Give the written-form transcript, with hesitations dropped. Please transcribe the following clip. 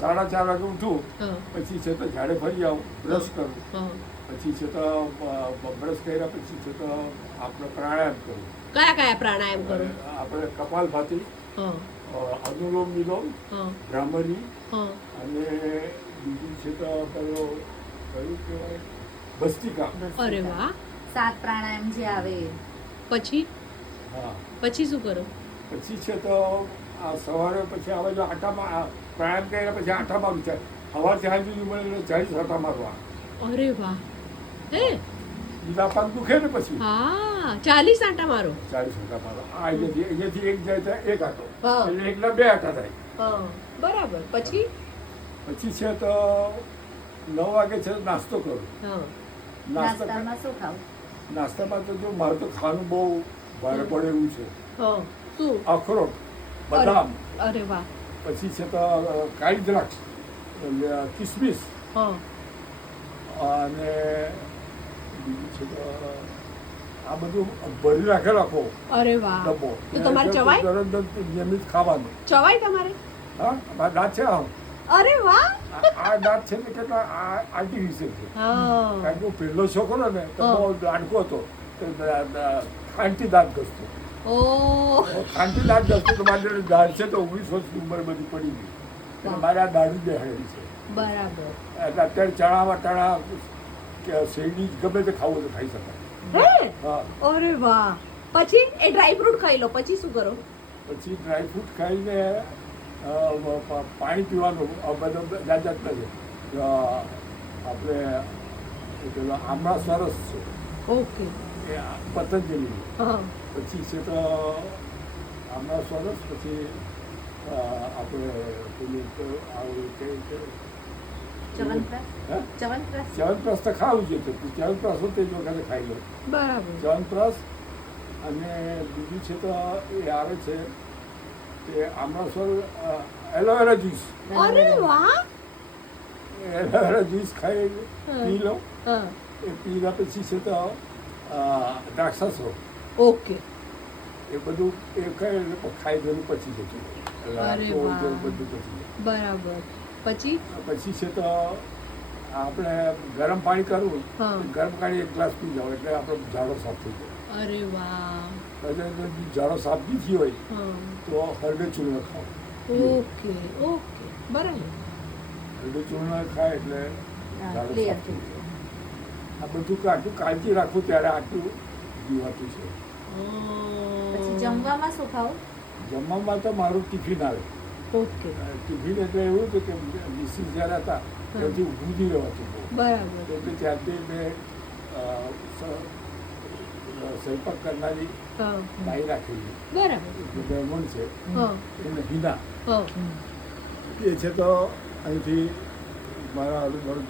4:30 વાગે ઉઠું, હા. પછી છે તો ઝાડે ફરી આવું, બ્રશ કરું, હા. પછી છે તો બ્રશ કર્યા પછી છે તો આપણે પ્રાણાયામ કરું. કયા કયા પ્રાણાયામ કરો? આપણે કપાલભાતી, હા. અનુલોમ વિલોમ, હા. ભ્રામરી, હા. અને બીજું છે તો પેલો કયું કહેવાય, ભસ્તિકા. અરે વાહ. 7 પ્રાણાયામ જે આવે એ. પછી હા, પછી શું કરો? પછી છે તો આ સવારે પછી આવે જો આટામાં પ્રાણાયામ કર્યા પછી આટા મારું છે. સવારથી સાંજ સુધી મળે 40 આટા મારવા. અરે વાહ. હે? બીજા પાક દુખે ને પછી હા, 40 આંટા મારો. 40 આટા મારવા. આ અહીંયાથી એક જાય તો એક આટો, હા. એટલે એકલા 2 આટા થાય. હા, બરાબર. પછી પછી છે તો 9 વાગે છે તો નાસ્તો કરું. હા. નાસ્તામાં શું ખાવું? નાસ્તામાં તો જો મારે તો ખાવાનું બહુ ભારે પડે એવું છે. હા. શું? અખરોટ, બદામ, અરે વાહ. પછી છે તો કાળી દ્રાક્ષ, કિસમિસ, હા. અને બીજું છે તો આ બધું ભરી રાખો અરે વાહ. ડબ્બો. તો તમારે ચવાય? તરત નિયમિત ખાવાનું. ચવાય તમારે? હા, આ દાંત છે આમ. અરે વાહ. આ દાંત છે ને કેટલા આર્ટિફિશિયલ છે. હા. કારણ કે હું પહેલો છોકરો ને તો હા. બહુ દાંડકો હતો. તો ખાંટી દાંત ઘસતો. ઓ. ખાંટી દાંત ઘસતો તો મારી દાઢ છે તો 19 વર્ષની ઉંમર બધી પડી ગઈ. એટલે મારે આ દાઢી બેહાડેલી છે. બરાબર. એટલે અત્યારે ચણા કે શેરડી ગમે તે ખાવું તો ખાઈ શકાય. હે? હા, અરે વાહ. પછી એ ડ્રાય ફ્રૂટ ખાઈ લો, પછી શું કરો? પછી ડ્રાયફ્રૂટ ખાઈને પાણી પીવાનું. બધા જાત જાતના છે. આપણે પેલો આમળા સરસ છે ઓકે. એ પતંજલિ. હા. પછી છે તો આમળા સરસ, પછી આપણે પેલું ચ્યવનપ્રાશ? હે? ચ્યવનપ્રાશ? ચ્યવનપ્રાશ તો ખાવું જોઈએ તો ચ્યવનપ્રાશ હોય તે જ વખતે ખાઈ લો. બરાબર. ચ્યવનપ્રાશ અને બીજું છે તો એ આવે છે કે આમળાસર એલોવેરા જ્યુસ. અરે વાહ. એલોવેરા જ્યુસ ખાઈ પી લો. હા. એ પીલા પછી છે તો દ્રાક્ષાસો ઓકે. એ બધું એ ખાઈ ગયેલું પછી જતું. અરે વાહ. બધું પછી જાય. બરાબર. પછી પછી છે તો આપણે ગરમ પાણી કરવું. હા. ગરમ પાણી 1 ગ્લાસ પી જાવ એટલે આપણો ઝાડો સાફ થઈ જાય. અરે વાહ. એટલે ઝાડો સાફ નહીં થયો હોય હા. તો હળદર ચૂર્ણ ખાઓ. ઓકે. ઓકે. બરાબર. હળદર ચૂર્ણ ખાય એટલે ઝાડો clear સાફ થઈ થઈ જાય. આ બધું આટલું કાળજી રાખવું ત્યારે આટલું જીવાતું છે. પછી જમવામાં શું ખાવું? જમવામાં તો મારું ટિફિન આવે. ઓકે. ટિફિન એટલે એવું હતું કે મિસિસ જ્યારે હતા ત્યાંથી ઊભું નહીં રહેવાતું બહુ. બરાબર. એટલે ત્યારથી મેં સ્વયંપાક કરનારી હા. બાઈ રાખેલી. બરાબર. મહેમાન છે હા. એને હિના. હા. એ છે તો અહીંથી મારું